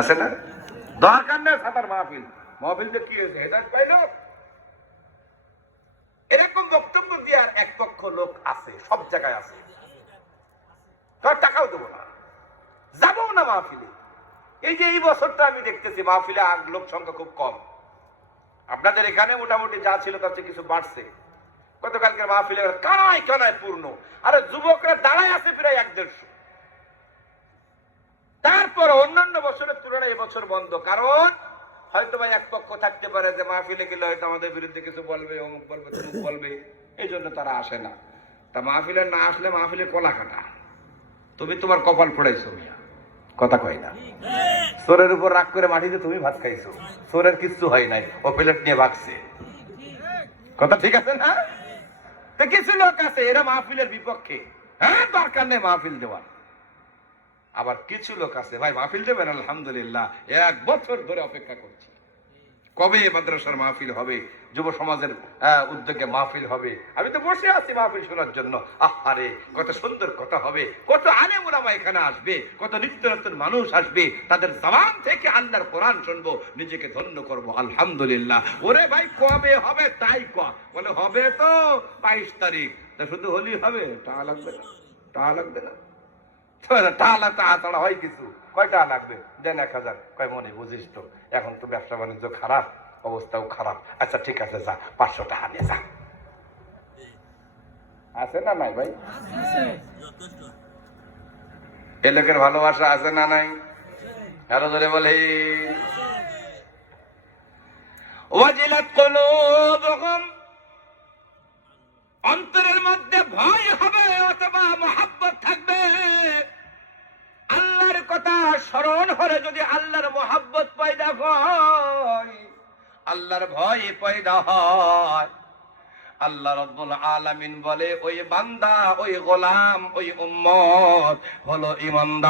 আছে না? দরকার নেই সাতার মাহফিল, মাহফিল যে কি হয়েছে হেদায়েত পাইল। এরকম বক্তব্য দেওয়ার এক পক্ষ লোক আছে, সব জায়গায় আছে। টাকাও দেবো না, যাবো না মাহফিলে। এই যে এই বছরটা আমি দেখতেছি মাহফিলে লোক সংখ্যা খুব কম। আপনাদের এখানে মোটামুটি যা ছিল তার চেয়ে কিছু বাড়ছে। গতকালকের মাহফিলে কানায় কানায় পূর্ণ, আরে যুবকরা দাঁড়ায় আছে প্রায় 150। তারপর অন্যান্য বছরের তুলনায় এবছর বন্ধ। কারণ হয়তো ভাই এক পক্ষ থাকতে পারে যে মাহফিলে গেলে হয়তো আমাদের বিরুদ্ধে কিছু বলবে, অমুক বলবে, তমুক বলবে, এই জন্য তারা আসে না। তা মাহফিলে না আসলে মাহফিলে কলা কাটা। তুমি তোমার কপাল পড়াইছো মিয়া, কথা কয় না। সোরের উপর রাগ করে মাটিতে তুমি ভাত খাইছো, সোরের কিচ্ছু হয় নাই, ও প্লেট নিয়ে ভাগছে। কথা ঠিক আছে না? তো কিছু লোক আছে এরা মাহফিলের বিপক্ষে, হ্যাঁ দরকার নেই মাহফিল দেওয়ার। আবার কিছু লোক আছে ভাই মাহফিল দেবেন, আলহামদুলিল্লাহ 1 বছর ধরে অপেক্ষা করছি কবে মাদ্রাসার মাহফিল হবে, যুব সমাজের উদ্যোগে মাহফিল হবে। আমি তো বসে আছি মাহফিল শোনার জন্য। আহারে কত সুন্দর কথা হবে, কত আলেম ওলামা এখানে আসবে, কত নিত্য নতুন মানুষ আসবে, তাদের জবান থেকে আল্লাহর কোরআন শুনবো, নিজেকে ধন্য করব, আলহামদুলিল্লাহ। ওরে ভাই কবে হবে তাই কর, বলে হবে তো 22 তারিখ। তা শুধু হলি হবে? টাকা লাগবে না, টাকা লাগবে না, হয় কিছু। কয় টাকা লাগবে? দেন 1000। কয় মনে বুঝিস তো এখন তো ব্যবসা বাণিজ্য খারাপ, অবস্থাও খারাপ। আচ্ছা ঠিক আছে যা 500 টাকা নিয়ে যা। আছে না নাই ভাই? এ লোকের ভালোবাসা আছে না নাই? আরো ধরে বলে ওয়াজিলাত কুলুবুহুম, অন্তরের মধ্যে ভয় হবে অথবা মহব্বত থাকবে। আল্লাহর কথা স্মরণ হলে যদি আল্লাহর মহব্বত পয়দা হয়, আল্লাহর ভয় পয়দা হয়, আল্লাহ রাব্বুল আলামিন বলে ওই বান্দা, ওই গোলাম, ওই উম্মত হলো ঈমানদার।